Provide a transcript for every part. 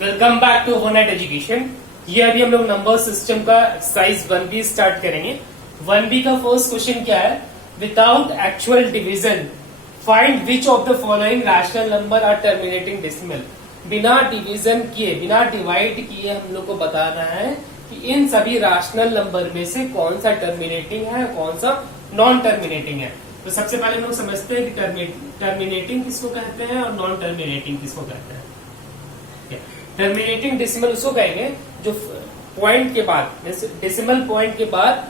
Welcome back to overnight education. ये अभी हम लोग नंबर सिस्टम का एक्सरसाइज 1B स्टार्ट करेंगे। 1B का फर्स्ट क्वेश्चन क्या है? Without actual division find which of the following rational number are terminating decimal. बिना डिवीजन किए, बिना डिवाइड किए हम लोग को बताना है कि इन सभी रैशनल नंबर में से कौन सा टर्मिनेटिंग है, कौन सा नॉन टर्मिनेटिंग है। तो सबसे पहले हम लोग समझते हैं कि टर्मिनेटिंग किसको कहते हैं और नॉन टर्मिनेटिंग किसको कहते हैं। टर्मिनेटिंग डेसिमल उसको कहेंगे जो पॉइंट के बाद, डेसिमल पॉइंट के बाद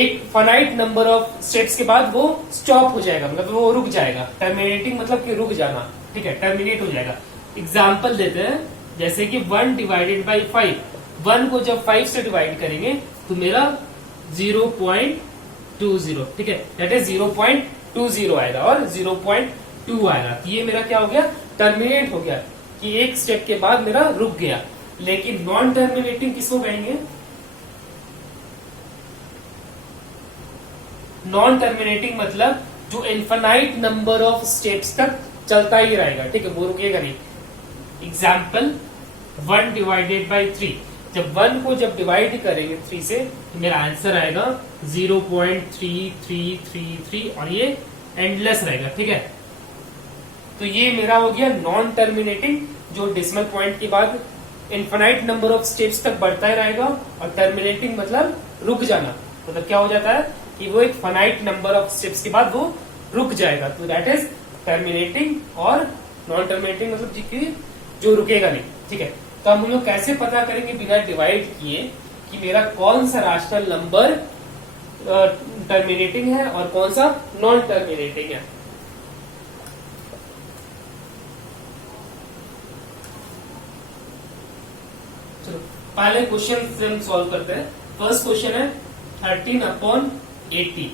एक फाइनाइट नंबर ऑफ स्टेप्स के बाद वो स्टॉप हो जाएगा, मतलब वो रुक जाएगा। टर्मिनेटिंग मतलब कि रुक जाना, ठीक है, टर्मिनेट हो जाएगा। एग्जाम्पल देते हैं, जैसे कि 1 डिवाइडेड बाई 5, 1 को जब 5 से डिवाइड करेंगे तो मेरा 0.20, ठीक है, दैट इज 0.20 आएगा और 0.2 आएगा। ये मेरा क्या हो गया? टर्मिनेट हो गया, कि एक स्टेप के बाद मेरा रुक गया। लेकिन नॉन टर्मिनेटिंग किसको कहेंगे? नॉन टर्मिनेटिंग मतलब जो इन्फिनाइट नंबर ऑफ स्टेप्स तक चलता ही रहेगा, ठीक है, वो रुकेगा नहीं। एग्जाम्पल 1 डिवाइडेड बाई 3, जब 1 को जब डिवाइड करेंगे 3 से तो मेरा आंसर आएगा 0.3333 और ये एंडलेस रहेगा, ठीक है। तो ये मेरा हो गया नॉन टर्मिनेटिंग, जो डेसिमल पॉइंट के बाद इन्फिनाइट नंबर ऑफ स्टेप्स तक बढ़ता ही रहेगा। और टर्मिनेटिंग मतलब रुक जाना, मतलब क्या हो जाता है कि वो एक फाइनाइट नंबर ऑफ स्टेप्स के बाद वो रुक जाएगा। तो दैट इज टर्मिनेटिंग। और नॉन टर्मिनेटिंग मतलब कि जो रुकेगा नहीं, ठीक है। तो हम लोग कैसे पता करेंगे बिना डिवाइड किए कि मेरा कौन सा रैशनल नंबर टर्मिनेटिंग है और कौन सा नॉन टर्मिनेटिंग है। चलो पहले क्वेश्चन से हम सॉल्व करते हैं। फर्स्ट क्वेश्चन है 13/80,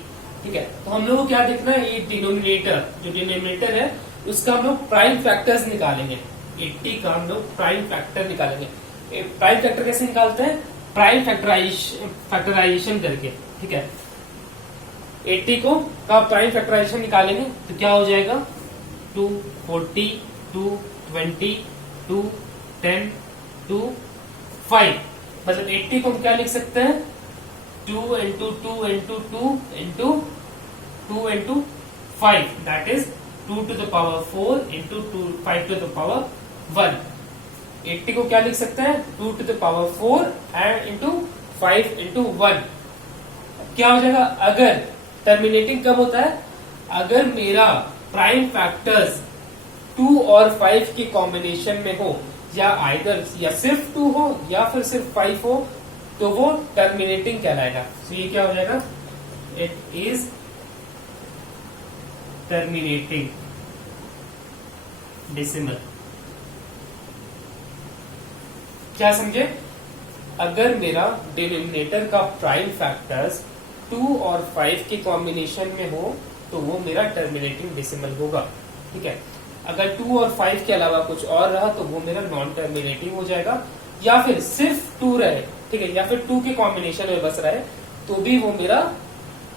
ठीक है। तो हम लोग को क्या देखना है? ये डिनोमिनेटर, जो डिनोमिनेटर है उसका हम लोग प्राइम फैक्टर्स निकालेंगे। 80 का हम लोग प्राइम फैक्टर निकालेंगे। प्राइम फैक्टर कैसे निकालते हैं? प्राइम फैक्टराइजेशन करके, ठीक है। 80 को का प्राइम फैक्टराइजेशन निकालेंगे तो क्या हो जाएगा? 240, 220, 210, 25। मतलब 80 को हम क्या लिख सकते हैं? 2 into 2 into 2 into 2 into 5, that is 2 to the power 4 into 5 to the power 1। 80 को क्या लिख सकते हैं? 2 to the power 4 and into 5 into 1। क्या हो जाएगा? अगर टर्मिनेटिंग कब होता है? अगर मेरा प्राइम फैक्टर्स 2 और 5 के कॉम्बिनेशन में हो, या आइदर या सिर्फ 2 हो या फिर सिर्फ 5 हो, तो वो टर्मिनेटिंग कहलाएगा। तो ये क्या हो जाएगा? It is terminating decimal. क्या समझे? अगर मेरा डिनोमिनेटर का प्राइम फैक्टर्स 2 और 5 के कॉम्बिनेशन में हो तो वो मेरा टर्मिनेटिंग डेसिमल होगा, ठीक है। अगर 2 और 5 के अलावा कुछ और रहा तो वो मेरा नॉन टर्मिनेटिंग हो जाएगा। या फिर सिर्फ 2 रहे, ठीक है, या फिर 2 के कॉम्बिनेशन में बस रहे तो भी वो मेरा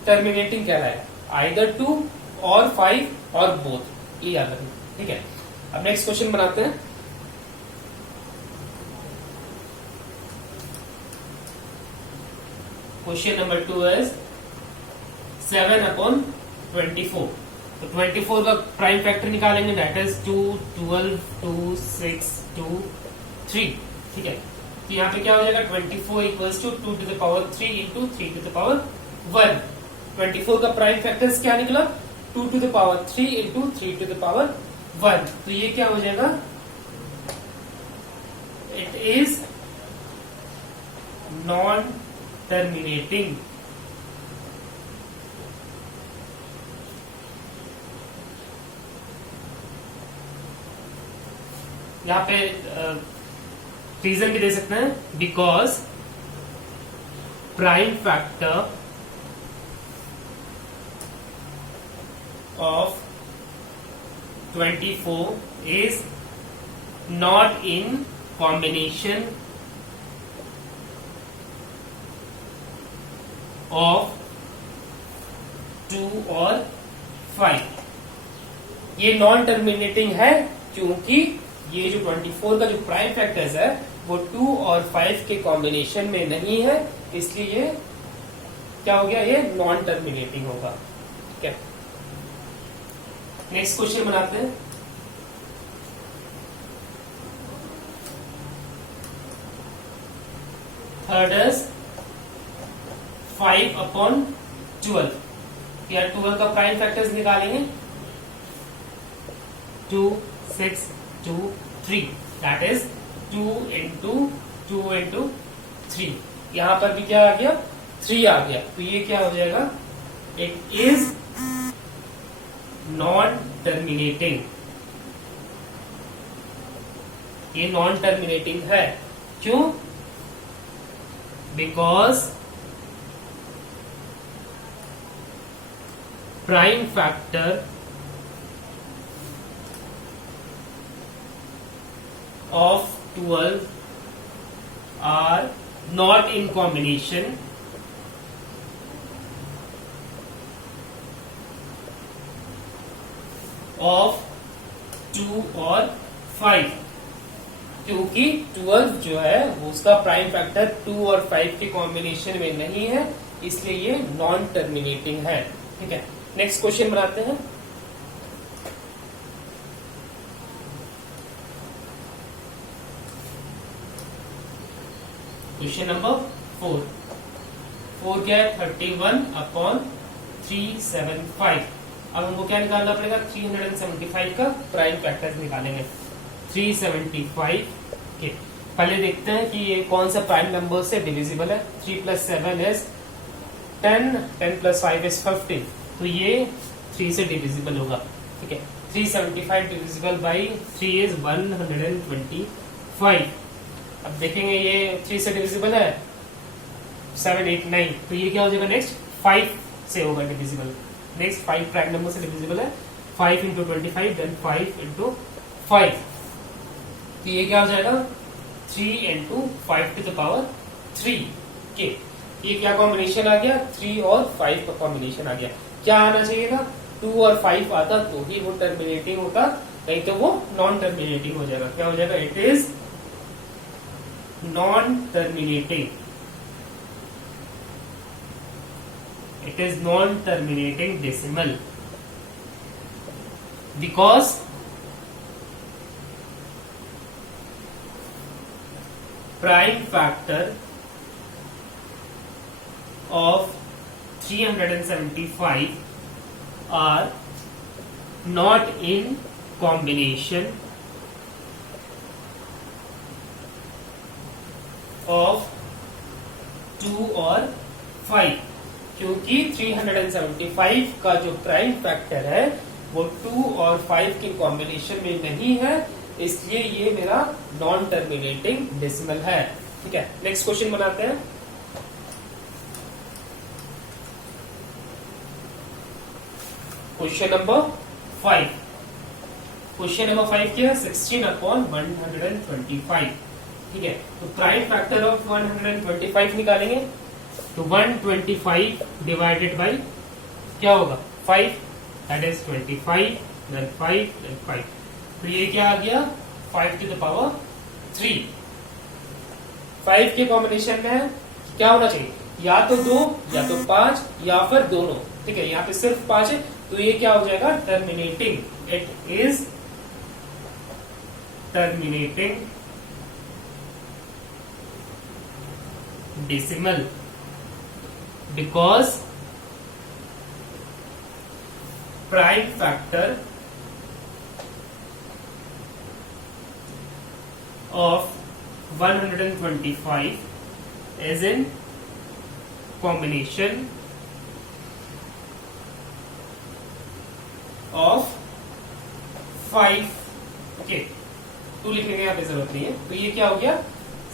टर्मिनेटिंग कहलाएगा। आइदर 2 और 5 और बोथ, ये याद रखना, ठीक है। अब नेक्स्ट क्वेश्चन बनाते हैं। Question number 2 is 7/24। तो 24 का प्राइम फैक्टर निकालेंगे, दैट इज 2, 12, 2, 6, 2, 3, ठीक है। तो यहाँ पे क्या हो जाएगा? 24 equals to 2 to the power 3 into 3 to the power 1। 24 का प्राइम फैक्टर्स क्या निकला? 2 to the power 3 into 3 to the power 1। तो ये क्या हो जाएगा? It is non terminating. यहाँ पे रीजन भी दे सकते हैं, because prime factor of 24 is not in combination of 2 और 5। ये नॉन टर्मिनेटिंग है क्योंकि ये जो 24 का जो प्राइम फैक्टर्स है वो 2 और 5 के कॉम्बिनेशन में नहीं है, इसलिए ये क्या हो गया, ये नॉन टर्मिनेटिंग होगा। ठीक है, नेक्स्ट क्वेश्चन बनाते हैं। Third is 5/12। यार 12 का प्राइम फैक्टर्स निकालेंगे, 2, 6, 2, 3, दैट इज 2 into 2 into 3। यहां पर भी क्या आ गया, 3 आ गया, तो ये क्या हो जाएगा, इट इज नॉन टर्मिनेटिंग। ये नॉन टर्मिनेटिंग है, क्यों, because prime factor of 12 are not in combination of 2 और 5, क्योंकि 12 जो है वो उसका प्राइम फैक्टर 2 और 5 के कॉम्बिनेशन में नहीं है, इसलिए ये नॉन टर्मिनेटिंग है। ठीक है, नेक्स्ट क्वेश्चन बनाते हैं। क्वेश्चन नंबर 4 क्या है, 31/375। अब हमको क्या निकालना पड़ेगा, 375 का प्राइम फैक्टर निकालेंगे। 375 के पहले देखते हैं कि ये कौन सा प्राइम नंबर से डिविजिबल है। 3 + 7 इज 10, 10 + 5 इज 15, तो ये 3 से डिविजिबल होगा। ठीक है, 375 डिविजिबल बाई 3 इज 125। अब देखेंगे ये 3 से डिविजिबल है, 7, 8, 9, तो ये क्या हो जाएगा, नेक्स्ट 5 से होगा डिविजिबल। नेक्स्ट 5 प्राइम नंबर से डिविजिबल है, 5 into 25 देन 5 into 5, तो ये क्या हो जाएगा, 3 into 5 to the power 3 के। ये क्या कॉम्बिनेशन आ गया, 3 और 5 का कॉम्बिनेशन आ गया। क्या आना चाहिए था, 2 और 5 आता तो ही वो टर्मिनेटिंग होता, नहीं तो वो नॉन टर्मिनेटिंग हो जाएगा। क्या हो जाएगा, it is non-terminating, it is non-terminating decimal because prime factor of 375 are not in combination of 2 और 5, क्योंकि 375 का जो प्राइम फैक्टर है वो 2 और 5 के कॉम्बिनेशन में नहीं है, इसलिए ये मेरा नॉन टर्मिनेटिंग डेसिमल है। ठीक है, नेक्स्ट क्वेश्चन बनाते हैं। Question number 5। क्वेश्चन नंबर 5 क्या है, 16/125। ठीक है, तो प्राइम फैक्टर ऑफ 125 निकालेंगे, तो 125 डिवाइडेड बाई क्या होगा, 5, दैट इज 25, देन 5, देन 5, तो ये क्या आ गया, 5 to the power 3। 5 के कॉम्बिनेशन में क्या होना चाहिए, या तो 2 या तो 5 या फिर दोनों। ठीक है, यहाँ पे सिर्फ 5 है, तो ये क्या हो जाएगा, terminating, it is terminating decimal because prime factor of 125 is in combination of 5। Okay, 2 लिखने की यहाँ पे जरूरत नहीं है, तो ये क्या हो गया,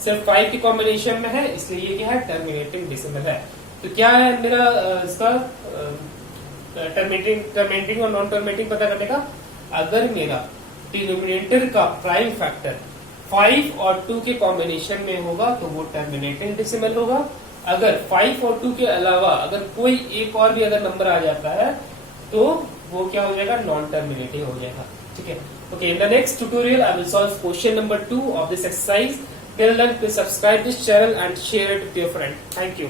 सिर्फ 5 के कॉम्बिनेशन में है, इसलिए ये क्या है, टर्मिनेटिंग डेसिमल है। तो क्या है मेरा इसका टर्मिनेटिंग और नॉन टर्मिनेटिंग पता करने का, अगर मेरा डिनोमिनेटर का प्राइम फैक्टर 5 और 2 के कॉम्बिनेशन में होगा तो वो टर्मिनेटिंग डेसिमल होगा। अगर 5 और 2 के अलावा अगर कोई एक और भी अगर नंबर आ जाता है तो वो क्या हो जाएगा, नॉन टर्मिनेटिंग हो जाएगा। ठीक है, Okay, in the next tutorial, I will solve question number 2 of this exercise. Till then, please subscribe this channel and share it with your friend. Thank you.